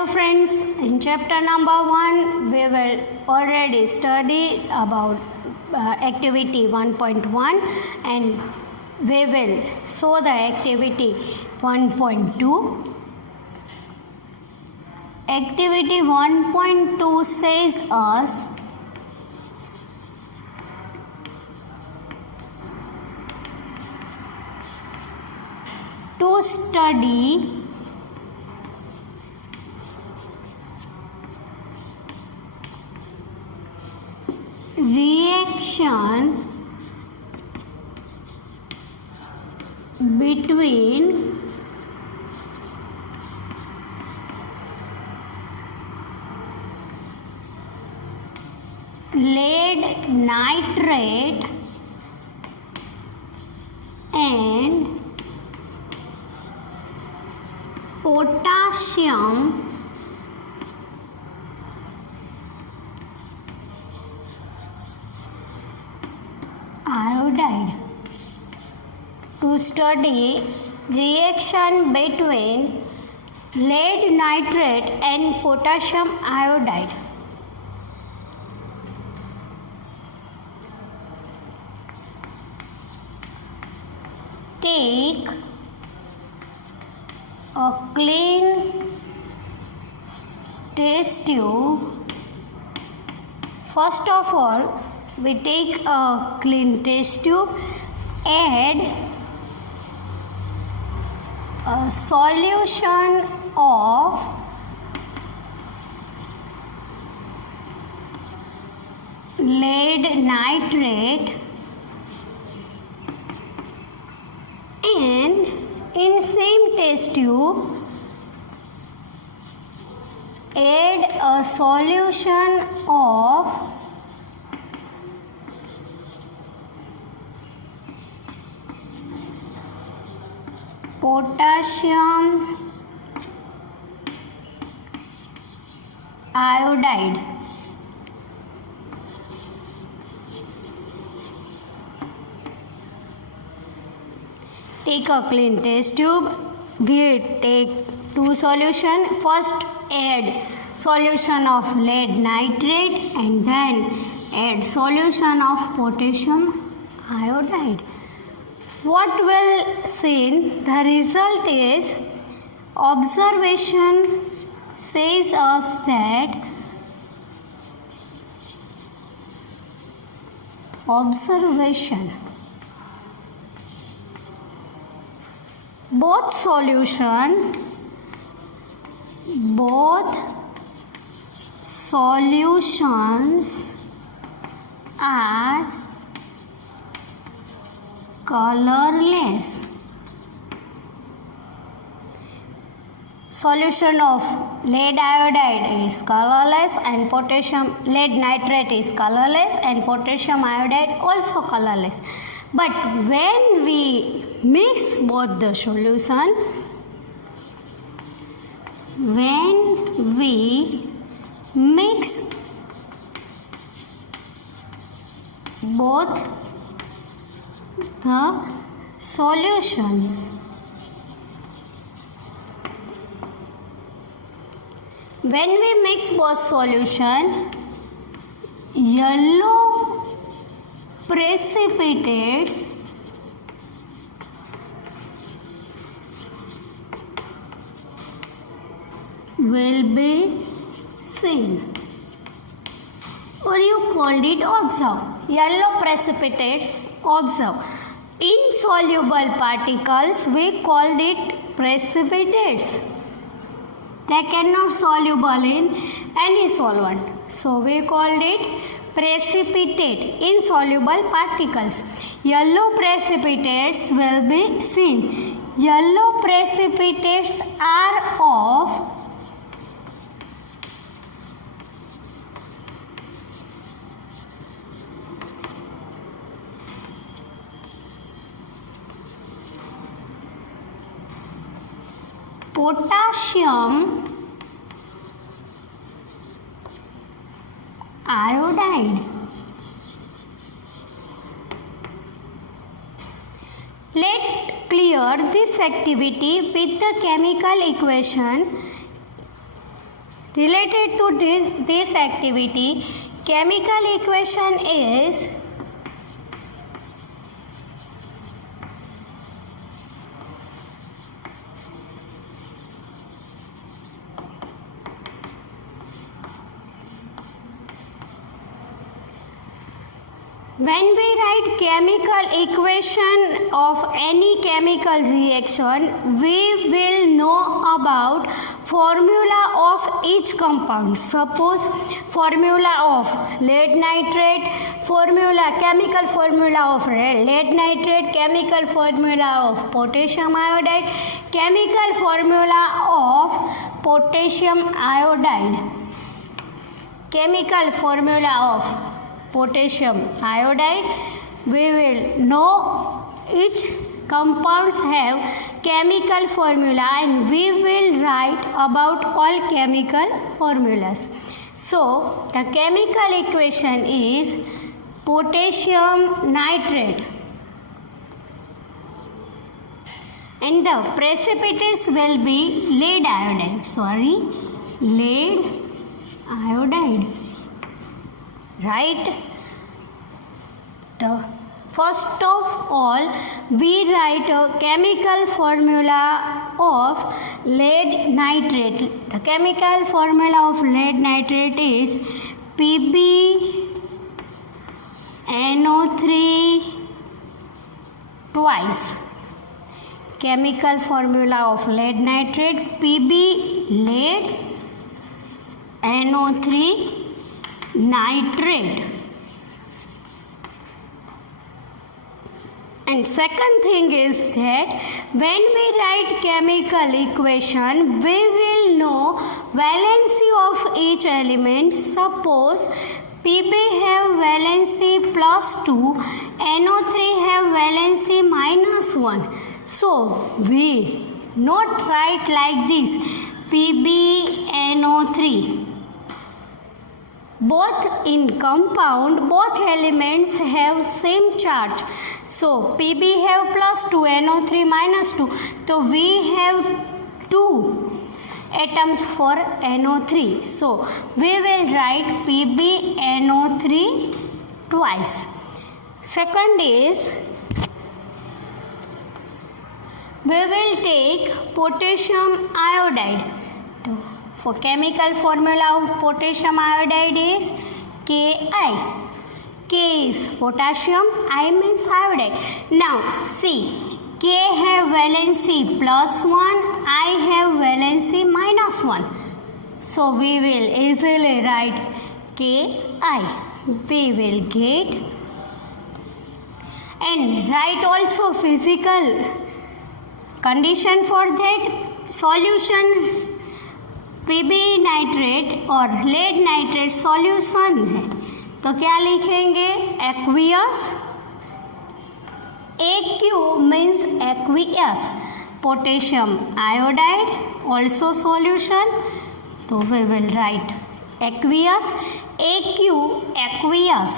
Hello friends, in chapter number 1 we will already study about activity 1.1 and we will show the activity 1.2. Activity 1.2 says us to study reaction between lead nitrate and potassium iodide. To study reaction between lead nitrate and potassium iodide. Take a clean test tube. First of all, we take a clean test tube, add a solution of lead nitrate and in same test tube add a solution of potassium iodide. Take a clean test tube. We take two solutions. First add solution of lead nitrate and then add solution of potassium iodide. What will see? The result is observation says us that both solutions are colorless. Solution of lead iodide is colorless and lead nitrate is colorless and potassium iodide also colorless. But when we mix both the solution, when we mix both the solutions, when we mix both solutions, yellow precipitates will be seen, or you called it observe. Yellow precipitates observe. Insoluble particles we called it precipitates. They cannot soluble in any solvent, so we called it precipitate, insoluble particles. Yellow precipitates will be seen. Yellow precipitates are of potassium iodide. Let's clear this activity with the chemical equation Related to this activity, chemical equation is when we write chemical equation of any chemical reaction, we will know about formula of each compound. Suppose formula of lead nitrate, chemical formula of lead nitrate, chemical formula of potassium iodide, chemical formula of potassium iodide, chemical formula of potassium iodide. We will know each compounds have chemical formula and we will write about all chemical formulas. So the chemical equation is potassium nitrate and the precipitate will be lead iodide. Lead iodide. Right? First of all, we write a chemical formula of lead nitrate. The chemical formula of lead nitrate is PbNO3 twice. Chemical formula of lead nitrate, Pb lead, NO3 nitrate. And second thing is that when we write chemical equation, we will know valency of each element. Suppose Pb have valency +2, NO3 have valency -1. So we not write like this PbNO3. Both in compound, both elements have same charge. So Pb have +2, NO3 -2. So we have 2 atoms for NO3. So we will write PbNO3 twice. Second is we will take potassium iodide. For chemical formula of potassium iodide is Ki. K is potassium, I means iodide. Now see, K have valency +1, I have valency -1. So we will easily write Ki. We will get and write also physical condition for that. Solution Pb nitrate और lead nitrate solution है तो क्या लिखेंगे aqueous. AQ means aqueous. Potassium iodide also solution तो we will write aqueous. AQ aqueous.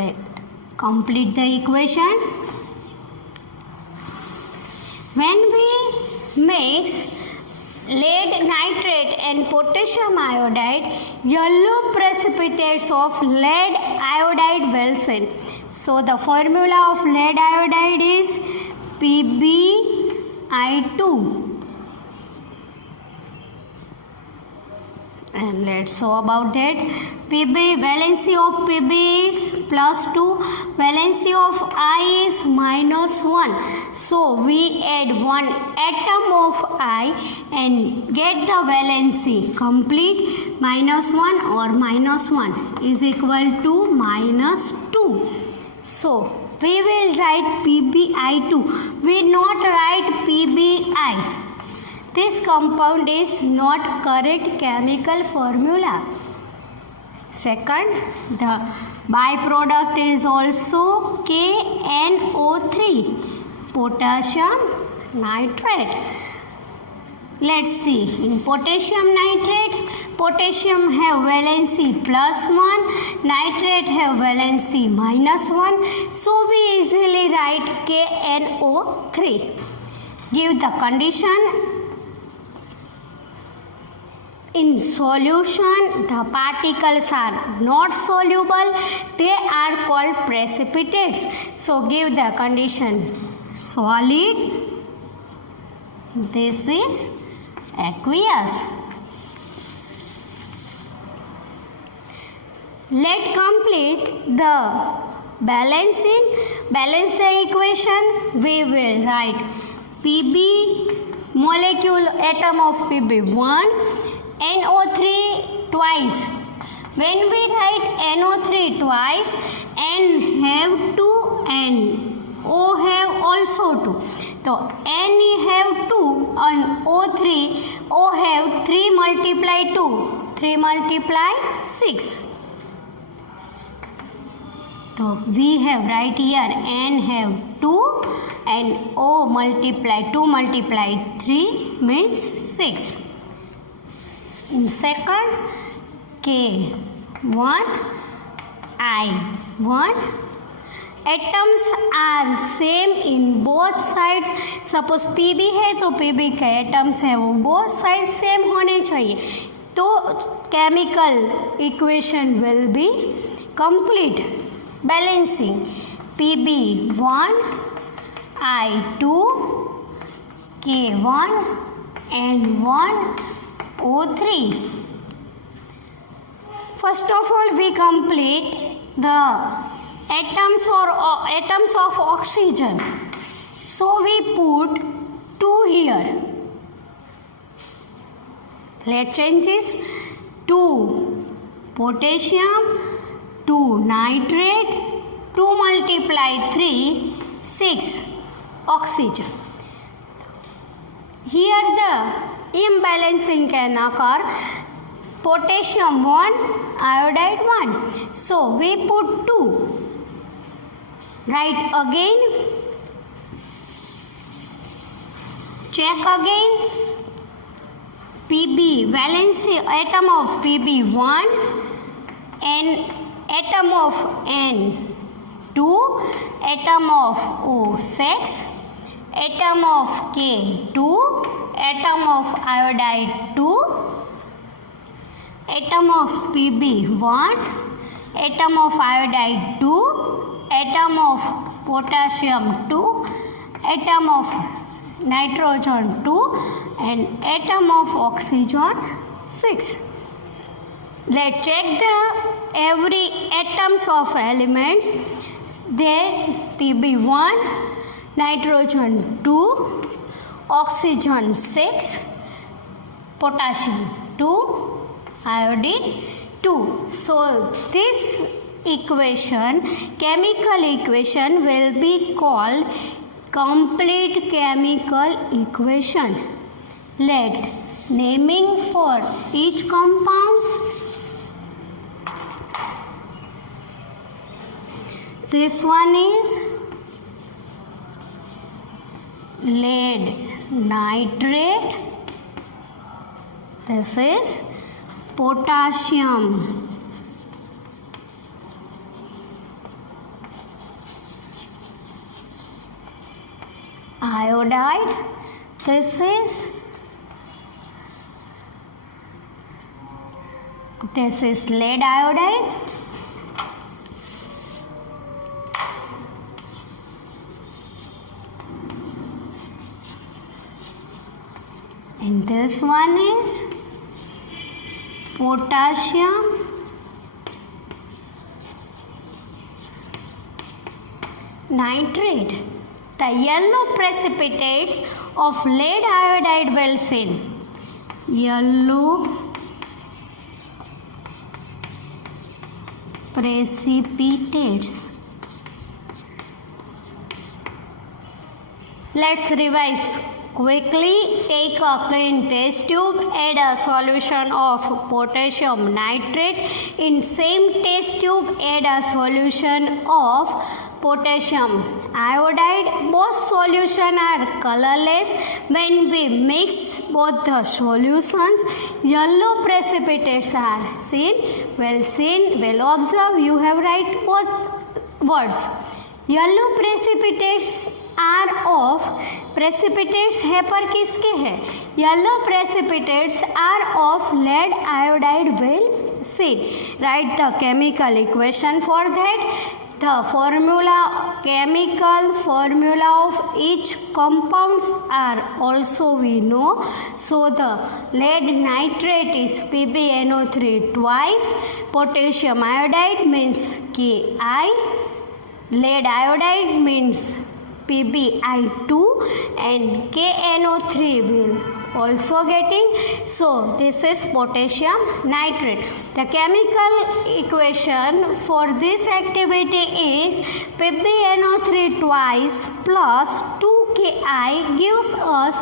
Let complete the equation. When we mix lead nitrate and potassium iodide, yellow precipitates of lead iodide will send. So the formula of lead iodide is PbI2. And let's show about that. Pb, valency of Pb is +2, valency of I is -1. So we add 1 atom of I and get the valency complete. -1 or -1 is equal to -2. So we will write PbI2. We not write PbI. This compound is not correct chemical formula. Second, the byproduct is also KNO3, potassium nitrate. Let's see. In potassium nitrate, Potassium have valency +1, nitrate have valency -1. So we easily write KNO3. Give the condition. In solution, the particles are not soluble. They are called precipitates. So give the condition. Solid. This is aqueous. Let's complete the balancing. Balance the equation. We will write Pb molecule atom of Pb1, NO3 twice. When we write NO3 twice, N have 2 and O have also 2. So N have 2 and O3, O have 3 multiply 2, 3 multiply 6. So we have right here N have 2 and O multiply 2 multiply 3 means 6. In second, K1, I1. Atoms are same in both sides. Suppose PB है तो PB के atoms है वो both sides same होने चाहिए. तो chemical equation will be complete. Balancing PB1, I2, K1 and 1, O3. First of all, we complete the atoms of oxygen. So we put 2 here. Let's change this. 2 potassium, 2 nitrate, 2 multiply 3, 6 oxygen. Here the imbalancing can occur. Potassium 1, iodide 1. So we put 2. Write again. Check again. Pb, valency atom of Pb1 and atom of N2, atom of O6, atom of K2, atom of iodide 2, atom of Pb1, atom of iodide 2, atom of potassium 2, atom of nitrogen 2 and atom of oxygen 6. Let's check the every atoms of elements. There Pb1, nitrogen 2, oxygen 6, potassium 2, iodine 2. So this equation, chemical equation, will be called complete chemical equation. Let naming for each compounds. This one is lead nitrate. This is potassium. Iodide. This is lead iodide. And this one is potassium nitrate. The yellow precipitates of lead iodide will seen. Yellow precipitates. Let's revise quickly. Take a clean test tube, add a solution of potassium nitrate. In same test tube, add a solution of potassium iodide. Both solutions are colorless. When we mix both the solutions. Yellow precipitates are seen, well observed. You have write both words. Yellow precipitates are of, precipitates है पर किसके है? Yellow precipitates are of lead iodide will seen. Write the chemical equation for that. The chemical formula of each compounds are also we know. So the lead nitrate is PbNO3 twice. Potassium iodide means Ki. Lead iodide means PbI2 and KNO3 will also getting. So this is potassium nitrate. The chemical equation for this activity is PbNO3 twice plus 2Ki gives us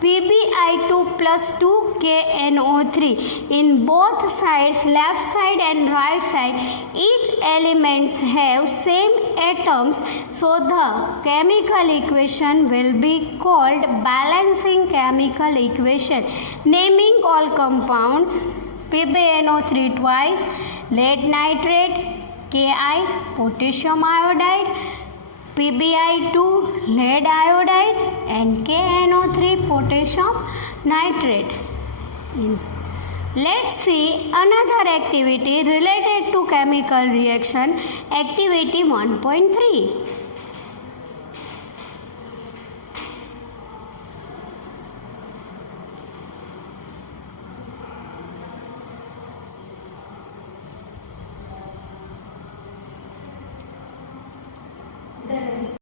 PbI2 plus 2KNO3. In both sides, left side and right side, each elements have same atoms. So the chemical equation will be called balancing chemical equation. Naming all compounds: PbNO3 twice, lead nitrate, Ki, potassium iodide, PbI2 lead iodide and KNO3 potassium nitrate. Let's see another activity related to chemical reaction, activity 1.3.